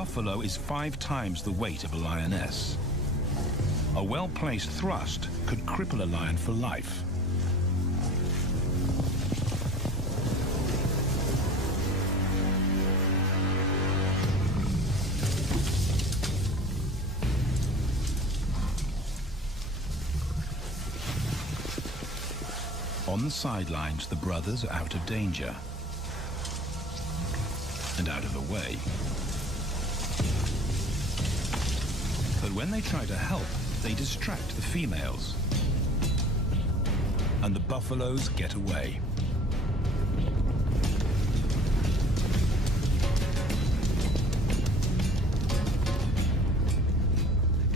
buffalo is 5 times the weight of a lioness. A well-placed thrust could cripple a lion for life. On the sidelines, the brothers are out of danger and out of the way. But when they try to help, they distract the females, and the buffaloes get away.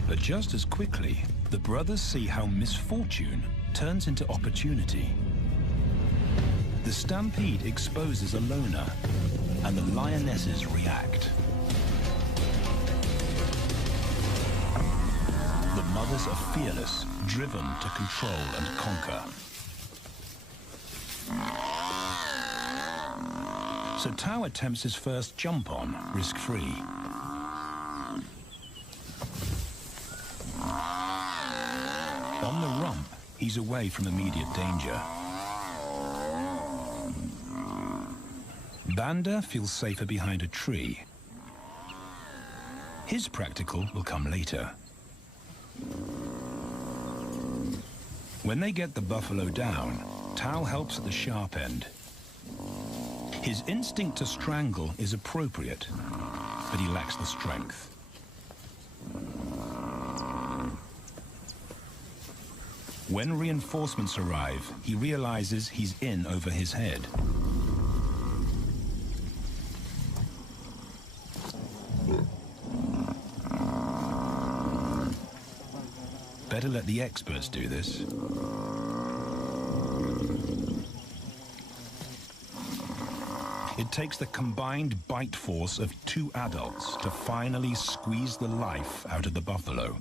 But just as quickly, the brothers see how misfortune turns into opportunity. The stampede exposes a loner, and the lionesses react. The mothers are fearless, driven to control and conquer. So Tao attempts his first jump on, risk-free. On the rump, he's away from immediate danger. Banda feels safer behind a tree. His practical will come later. When they get the buffalo down, Tao helps at the sharp end. His instinct to strangle is appropriate, but he lacks the strength. When reinforcements arrive, he realizes he's in over his head. Better let the experts do this. It takes the combined bite force of 2 adults to finally squeeze the life out of the buffalo.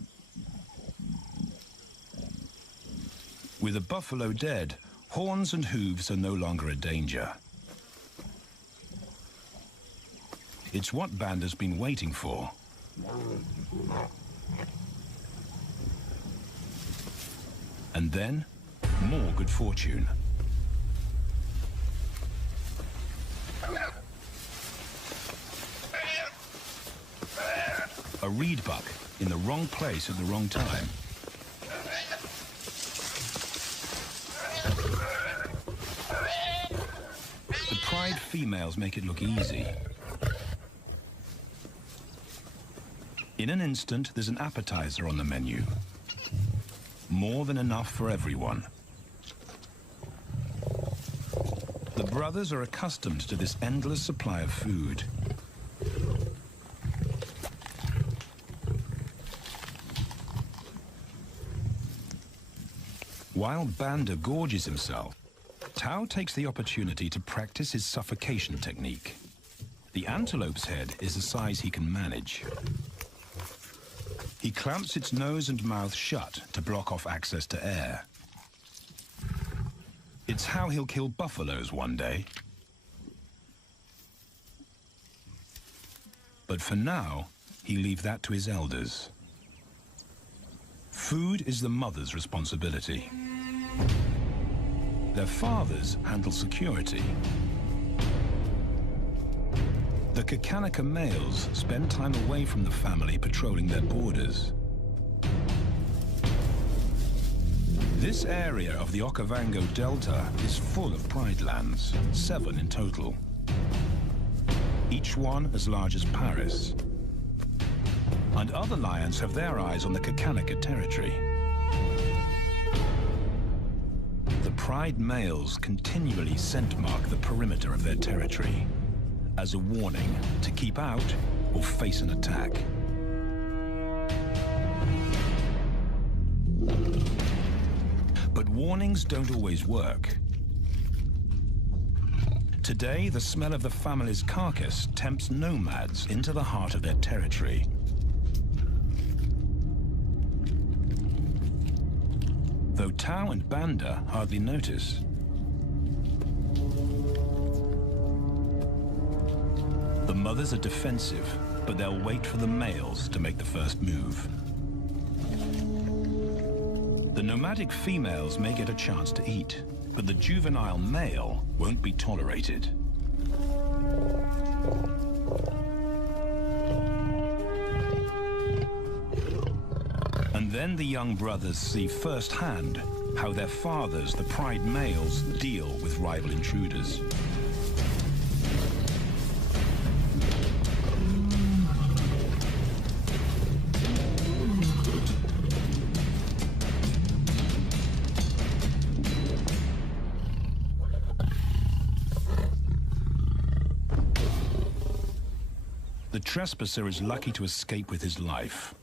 With the buffalo dead, horns and hooves are no longer a danger. It's what Banda's been waiting for. And then, more good fortune. A reed buck in the wrong place at the wrong time. The pride females make it look easy. In an instant, there's an appetizer on the menu. More than enough for everyone. The brothers are accustomed to this endless supply of food. While Banda gorges himself, Tao takes the opportunity to practice his suffocation technique. The antelope's head is a size he can manage. He clamps its nose and mouth shut to block off access to air. It's how he'll kill buffaloes one day. But for now, he leaves that to his elders. Food is the mother's responsibility. Their fathers handle security. The Kakanaka males spend time away from the family patrolling their borders. This area of the Okavango Delta is full of pride lands, 7 in total. Each one as large as Paris. And other lions have their eyes on the Kakanaka territory. The pride males continually scent mark the perimeter of their territory as a warning to keep out or face an attack. But warnings don't always work. Today, the smell of the family's carcass tempts nomads into the heart of their territory. Though Tao and Banda hardly notice. The mothers are defensive, but they'll wait for the males to make the first move. The nomadic females may get a chance to eat, but the juvenile male won't be tolerated. And then the young brothers see firsthand how their fathers, the pride males, deal with rival intruders. The trespasser is lucky to escape with his life.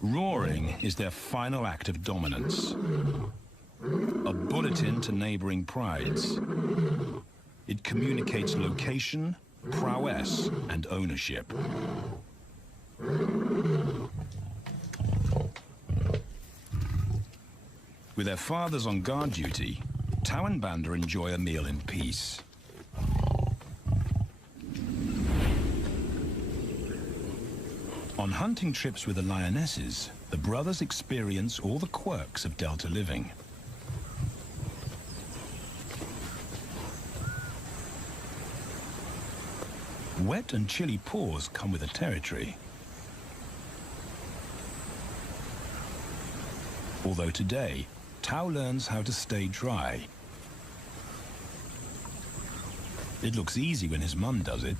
Roaring is their final act of dominance. A bulletin to neighboring prides. It communicates location, prowess, and ownership. With their fathers on guard duty, Tau and Banda enjoy a meal in peace. On hunting trips with the lionesses, the brothers experience all the quirks of delta living. Wet and chilly paws come with the territory. Although today, Tau learns how to stay dry. It looks easy when his mum does it.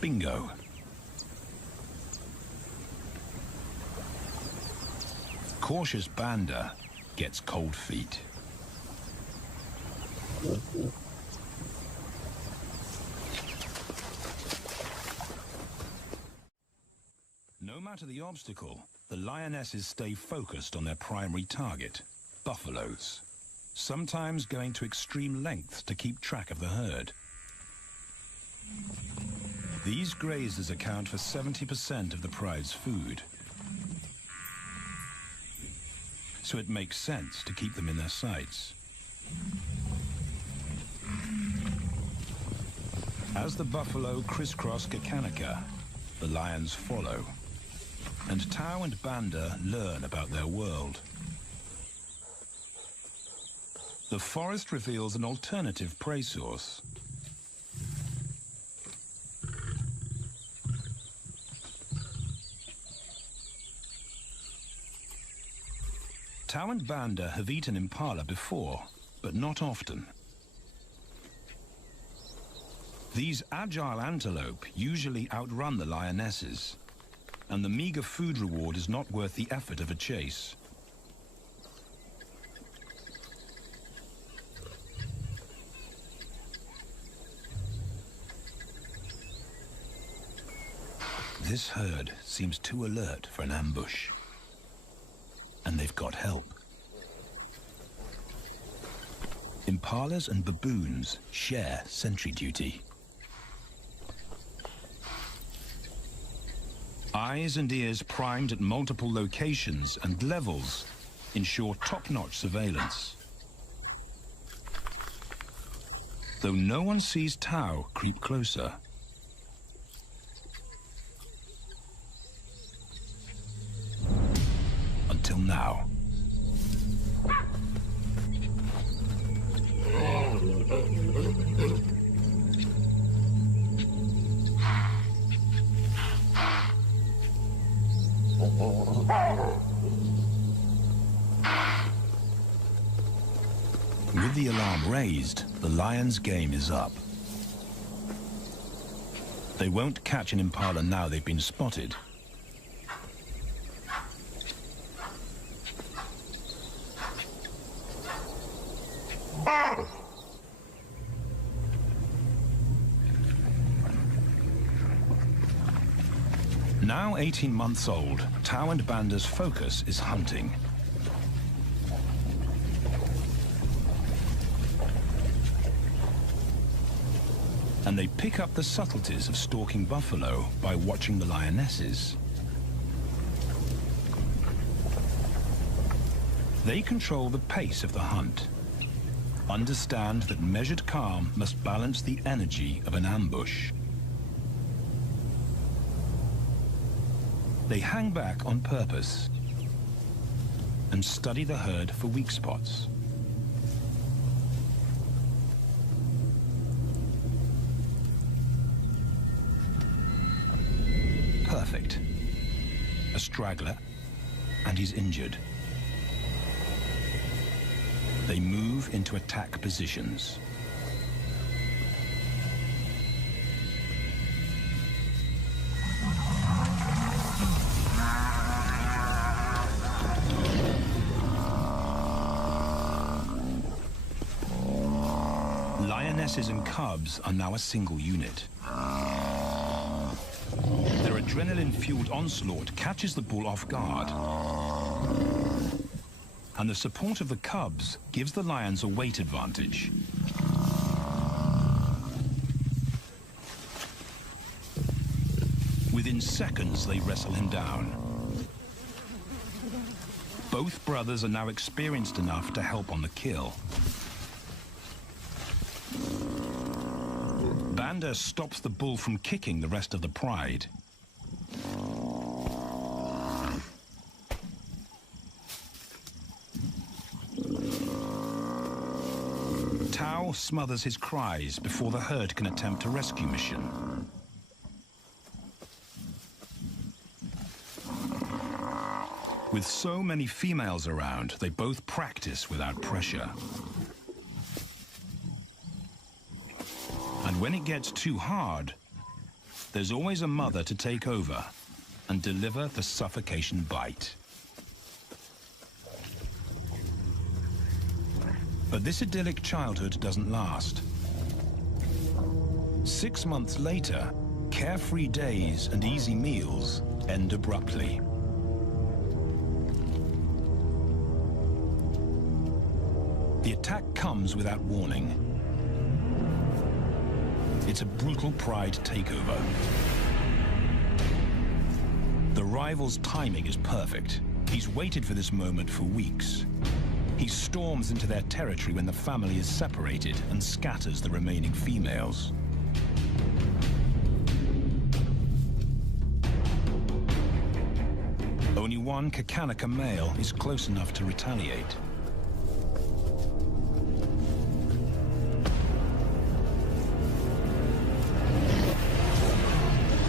Bingo. Cautious Banda gets cold feet. No matter the obstacle, the lionesses stay focused on their primary target, buffaloes, sometimes going to extreme lengths to keep track of the herd. These grazers account for 70% of the pride's food, so it makes sense to keep them in their sights. As the buffalo crisscross Kakanika, the lions follow, and Tau and Banda learn about their world. The forest reveals an alternative prey source. Tau and Banda have eaten impala before, but not often. These agile antelope usually outrun the lionesses, and the meager food reward is not worth the effort of a chase. This herd seems too alert for an ambush. And they've got help. Impalas and baboons share sentry duty. Eyes and ears primed at multiple locations and levels ensure top-notch surveillance. Though no one sees Tau creep closer. Until now. With the alarm raised, the lions' game is up. They won't catch an impala now they've been spotted. Now 18 months old, Tau and Banda's focus is hunting. And they pick up the subtleties of stalking buffalo by watching the lionesses. They control the pace of the hunt, understand that measured calm must balance the energy of an ambush. They hang back on purpose and study the herd for weak spots. Perfect. A straggler, and he's injured. They move into attack positions. Lionesses and cubs are now a single unit. Their adrenaline-fueled onslaught catches the bull off guard. And the support of the cubs gives the lions a weight advantage. Within seconds, they wrestle him down. Both brothers are now experienced enough to help on the kill. Banda stops the bull from kicking the rest of the pride. Tao smothers his cries before the herd can attempt a rescue mission. With so many females around, they both practice without pressure. And when it gets too hard, there's always a mother to take over and deliver the suffocation bite. But this idyllic childhood doesn't last. 6 months later, carefree days and easy meals end abruptly. The attack comes without warning. It's a brutal pride takeover. The rival's timing is perfect. He's waited for this moment for weeks. He storms into their territory when the family is separated and scatters the remaining females. Only one Kakanika male is close enough to retaliate.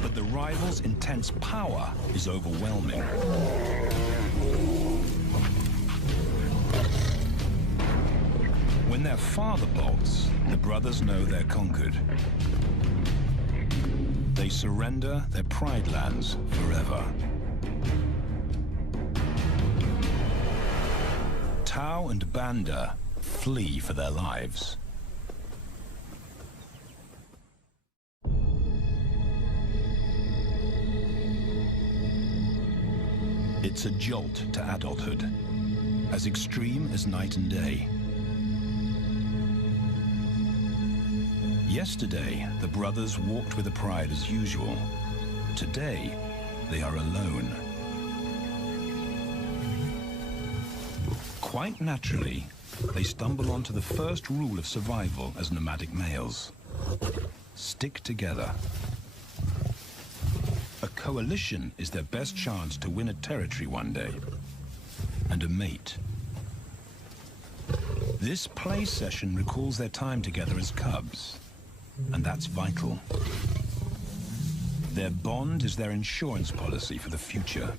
But the rival's intense power is overwhelming. When their father bolts, the brothers know they're conquered. They surrender their pride lands forever. Tao and Banda flee for their lives. It's a jolt to adulthood, as extreme as night and day. Yesterday, the brothers walked with the pride as usual. Today, they are alone. Quite naturally, they stumble onto the first rule of survival as nomadic males. Stick together. A coalition is their best chance to win a territory one day, and a mate. This play session recalls their time together as cubs, and that's vital. Their bond is their insurance policy for the future.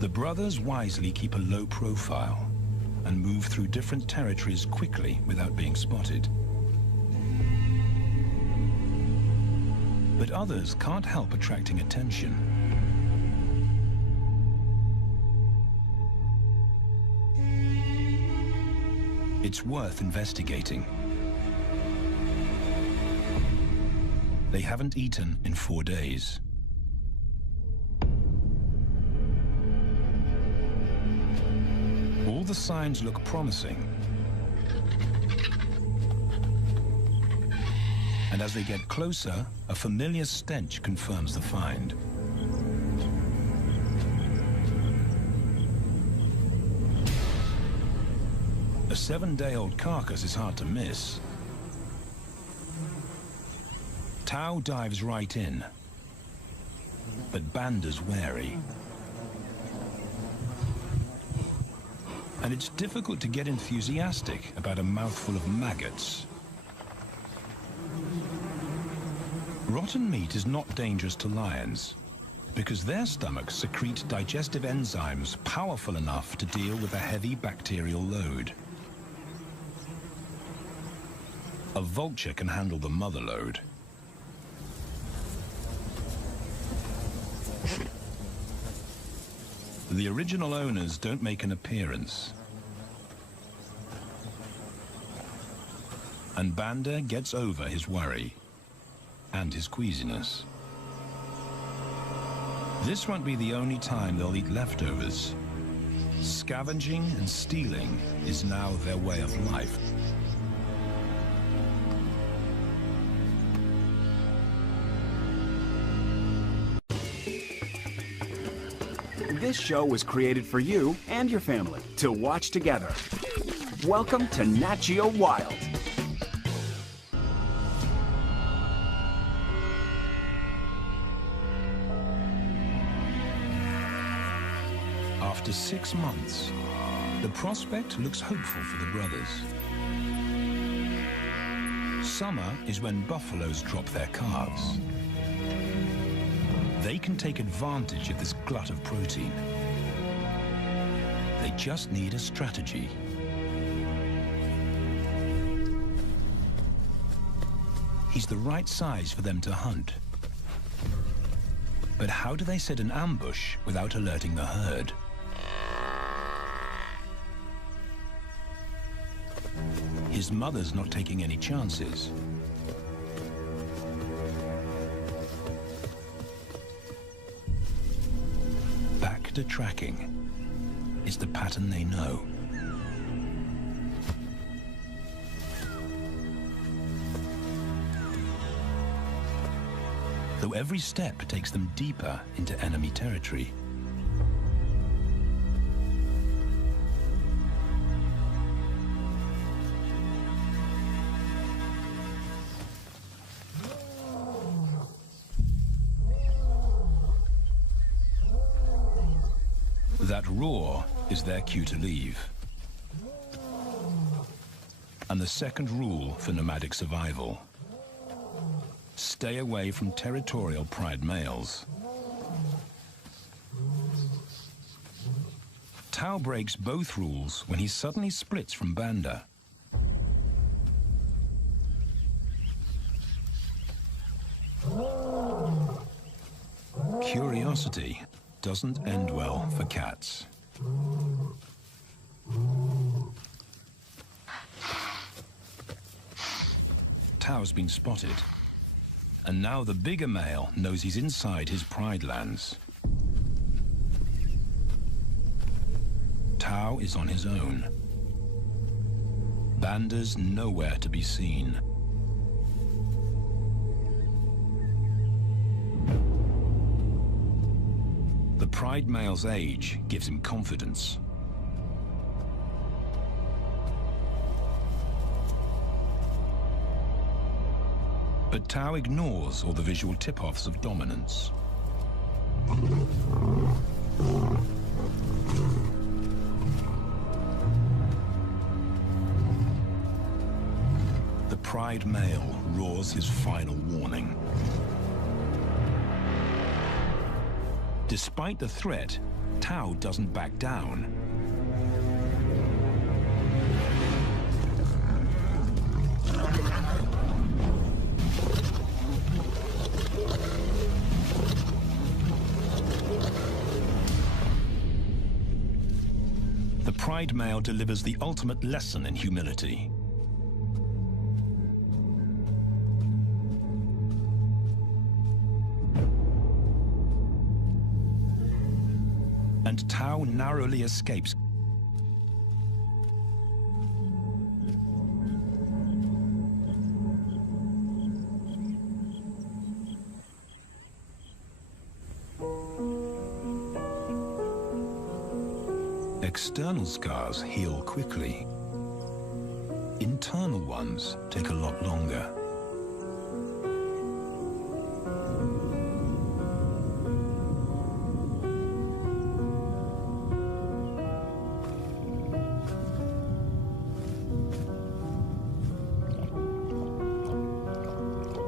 The brothers wisely keep a low profile and move through different territories quickly without being spotted. But others can't help attracting attention. It's worth investigating. They haven't eaten in 4 days. All the signs look promising, and as they get closer, a familiar stench confirms the find. A 7-day-old carcass is hard to miss. Tao dives right in, but Banda's wary. And it's difficult to get enthusiastic about a mouthful of maggots. Rotten meat is not dangerous to lions, because their stomachs secrete digestive enzymes powerful enough to deal with a heavy bacterial load. A vulture can handle the mother load. The original owners don't make an appearance. And Banda gets over his worry and his queasiness. This won't be the only time they'll eat leftovers. Scavenging and stealing is now their way of life. This show was created for you and your family to watch together. Welcome to Nat Geo Wild. After 6 months, the prospect looks hopeful for the brothers. Summer is when buffaloes drop their calves. They can take advantage of this glut of protein. They just need a strategy. He's the right size for them to hunt. But how do they set an ambush without alerting the herd? His mother's not taking any chances. Back to tracking is the pattern they know. Though every step takes them deeper into enemy territory. That roar is their cue to leave. And the second rule for nomadic survival: stay away from territorial pride males. Tao breaks both rules when he suddenly splits from Banda. Curiosity doesn't end well for cats. Tao's been spotted, and now the bigger male knows he's inside his pride lands. Tao is on his own. Banda's nowhere to be seen. The pride male's age gives him confidence. But Tao ignores all the visual tip-offs of dominance. The pride male roars his final warning. Despite the threat, Tao doesn't back down. The pride male delivers the ultimate lesson in humility. And Tao narrowly escapes. External scars heal quickly. Internal ones take a lot longer.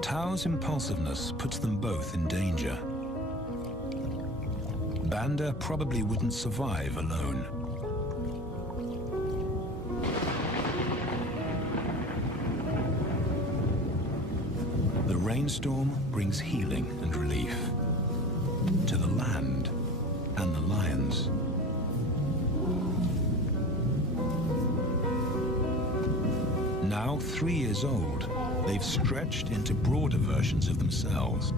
Tao's impulsiveness puts them both in danger. Banda probably wouldn't survive alone. The rainstorm brings healing and relief to the land and the lions. Now 3 years old, they've stretched into broader versions of themselves,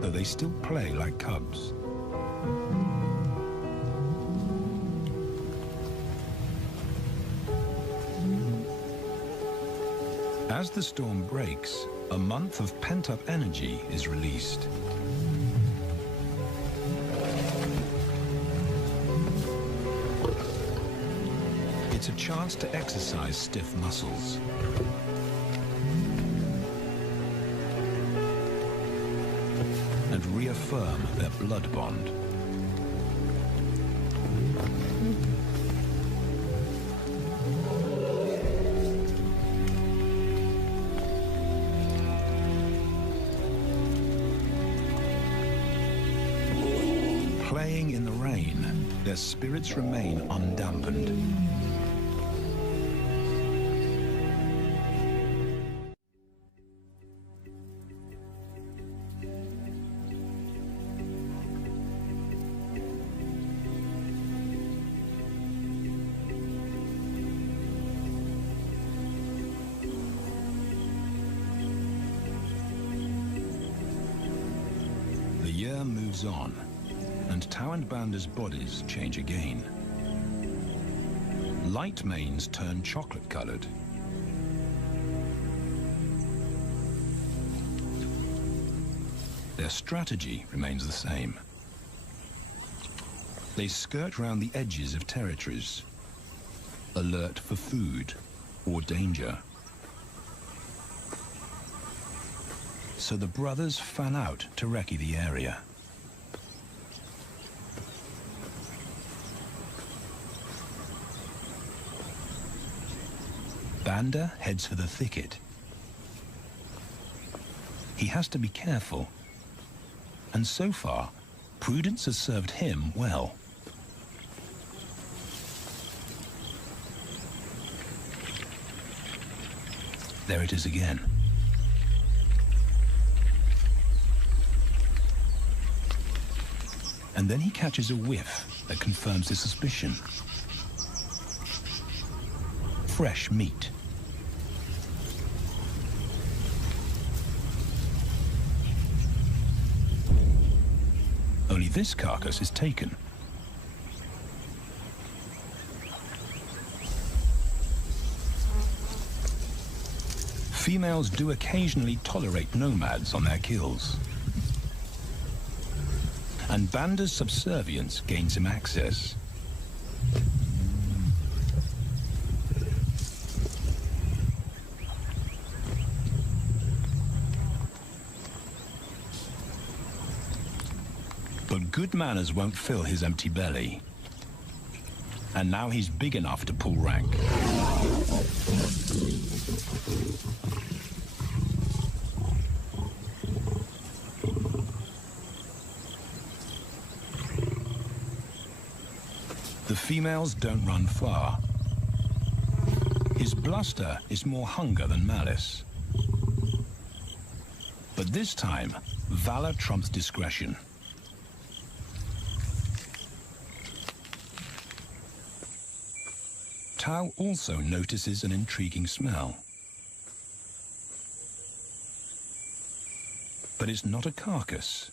though they still play like cubs. As the storm breaks, a month of pent-up energy is released. It's a chance to exercise stiff muscles. And reaffirm their blood bond. Playing in the rain, their spirits remain undampened. The year moves on, and Tao and Banda's bodies change again. Light manes turn chocolate-colored. Their strategy remains the same. They skirt round the edges of territories, alert for food or danger. So the brothers fan out to recce the area. Banda heads for the thicket. He has to be careful, and so far, prudence has served him well. There it is again. And then he catches a whiff that confirms his suspicion. Fresh meat. Only this carcass is taken. Females do occasionally tolerate nomads on their kills. And Banda's subservience gains him access. But good manners won't fill his empty belly. And now he's big enough to pull rank. The females don't run far. His bluster is more hunger than malice. But this time, valor trumps discretion. Tao also notices an intriguing smell. But it's not a carcass.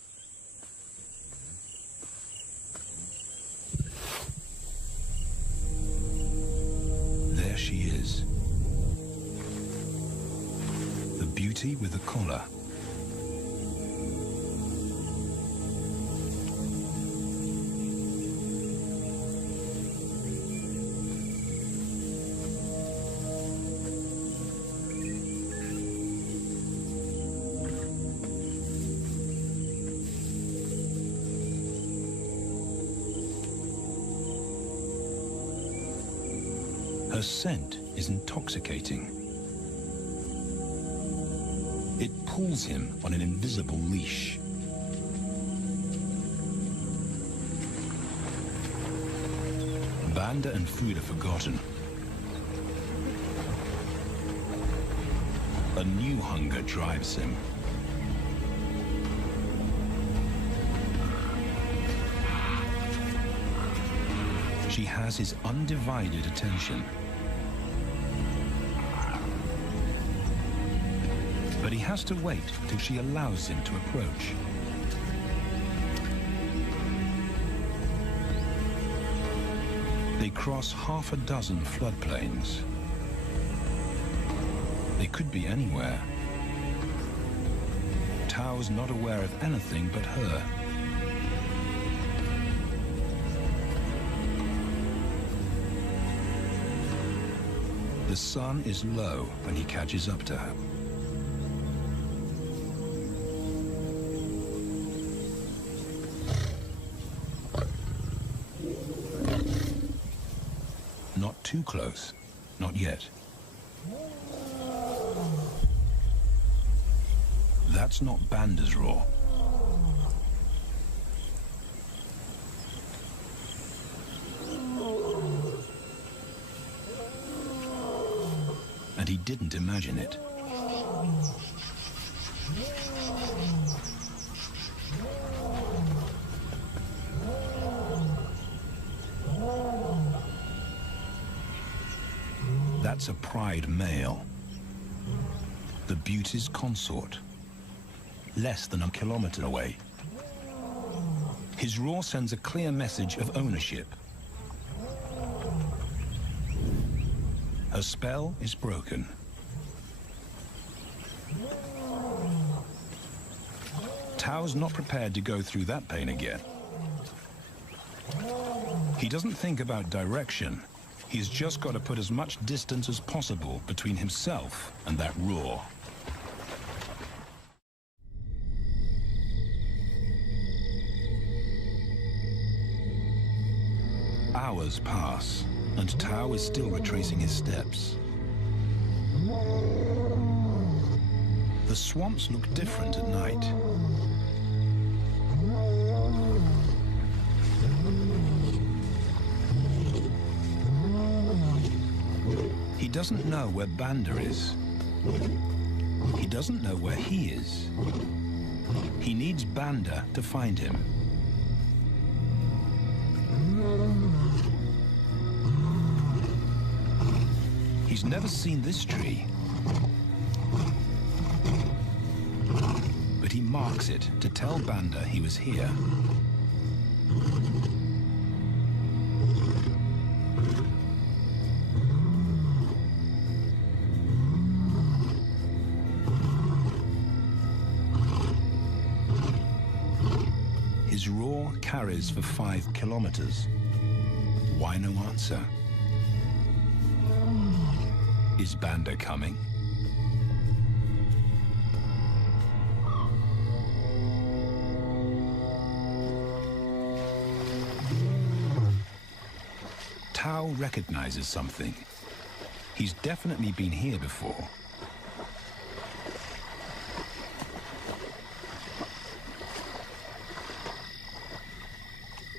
There she is. The beauty with the collar. Her scent is intoxicating. It pulls him on an invisible leash. Banda and food are forgotten. A new hunger drives him. She has his undivided attention. But he has to wait till she allows him to approach. They cross half a dozen floodplains. They could be anywhere. Tao's not aware of anything but her. The sun is low when he catches up to her. Not too close, not yet. That's not Banda's roar. And he didn't imagine it. That's a pride male. The beauty's consort. Less than a kilometer away. His roar sends a clear message of ownership. Her spell is broken. Tao's not prepared to go through that pain again. He doesn't think about direction. He's just got to put as much distance as possible between himself and that roar. Hours pass, and Tao is still retracing his steps. The swamps look different at night. He doesn't know where Banda is. He doesn't know where he is. He needs Banda to find him. He's never seen this tree, but he marks it to tell Banda he was here. His roar carries for 5 kilometers. Why no answer? Is Banda coming? Tao recognizes something. He's definitely been here before.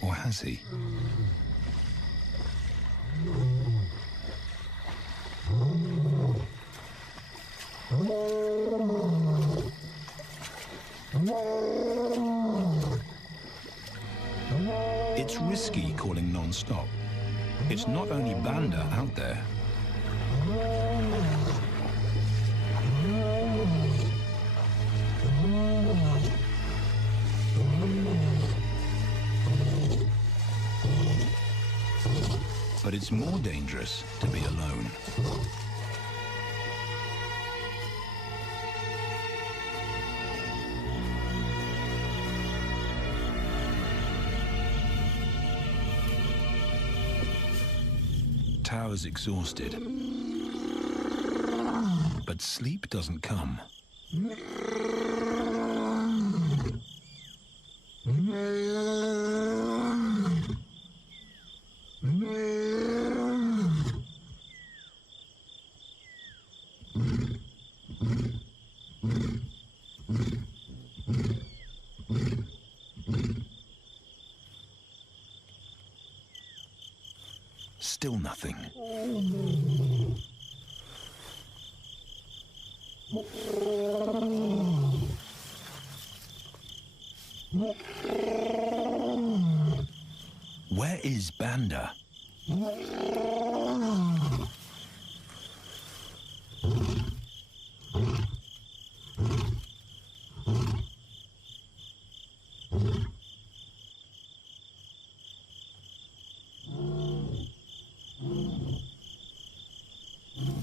Or has he? It's risky calling non-stop. It's not only Banda out there. But it's more dangerous to be alone. Tao's exhausted, but sleep doesn't come. Still nothing. Where is Banda?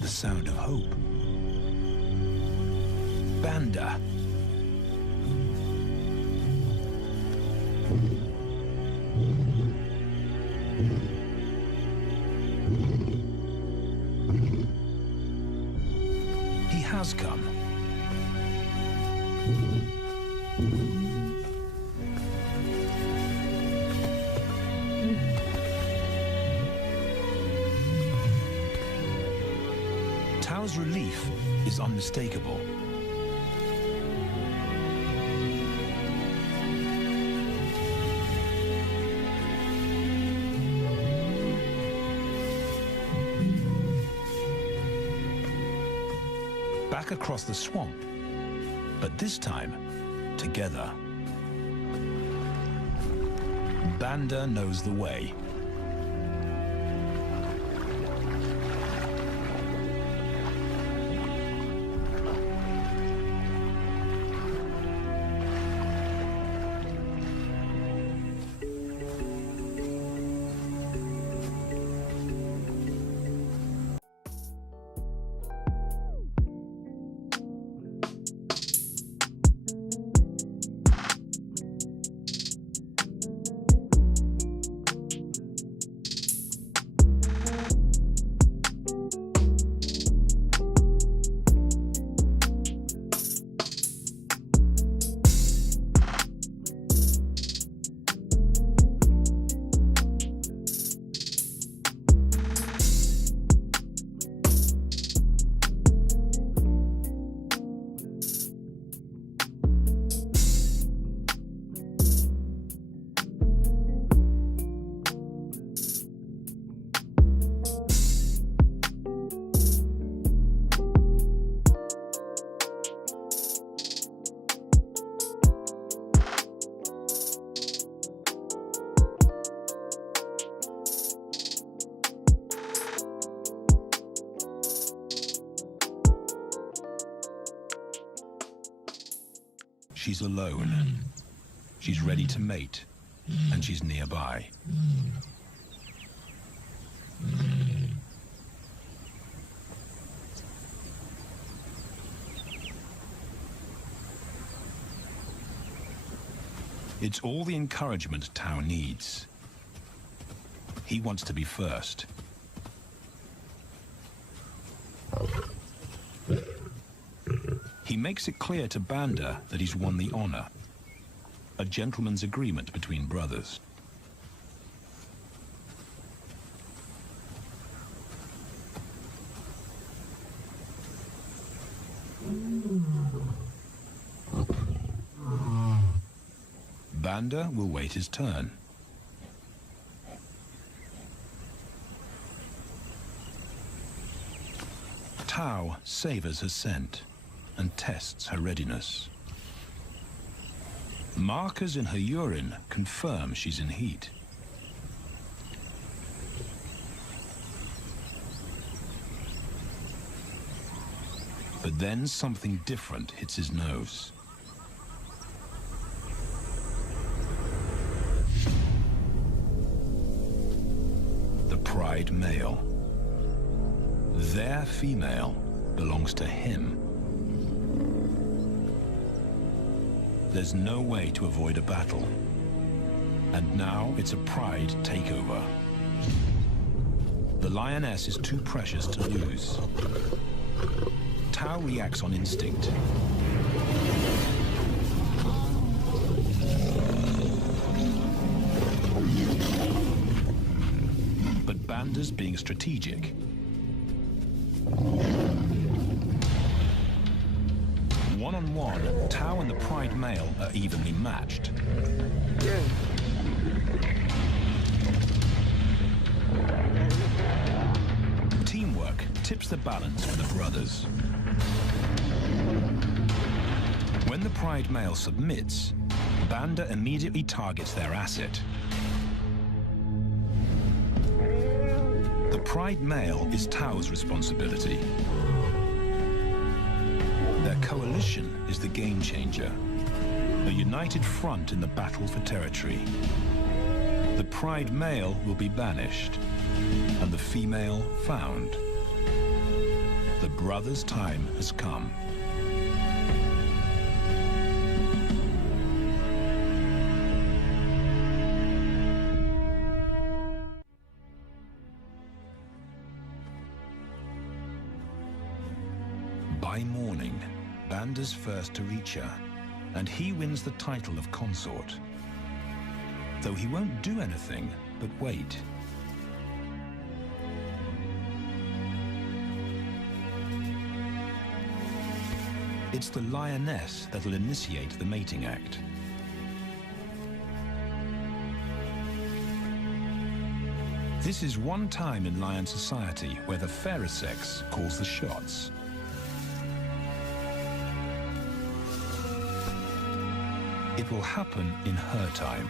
The sound of hope. Banda. He has come. Tao's relief is unmistakable. Back across the swamp, but this time, together. Banda knows the way. She's alone. She's ready to mate, and she's nearby. It's all the encouragement Tao needs. He wants to be first. He makes it clear to Banda that he's won the honor, a gentleman's agreement between brothers. Banda will wait his turn. Tao savors her scent and tests her readiness. Markers in her urine confirm she's in heat. But then something different hits his nose. The Pride male. Their female belongs to him. There's no way to avoid a battle. And now it's a Pride takeover. The lioness is too precious to lose. Tao reacts on instinct. But Banda's being strategic. One-on-one, Tao and the Pride male are evenly matched. tips the balance for the brothers. When the Pride male submits, Banda immediately targets their asset. The Pride male is Tao's responsibility. Their coalition is the game changer, a united front in the battle for territory. The Pride male will be banished, and the female found. The brothers' time has come. By morning, Banda's first to reach her, and he wins the title of consort. Though he won't do anything but wait. It's the lioness that'll initiate the mating act. This is one time in lion society where the fairer sex calls the shots. It will happen in her time,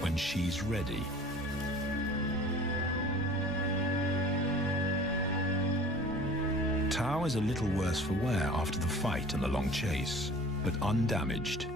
when she's ready. Tao is a little worse for wear after the fight and the long chase, but undamaged.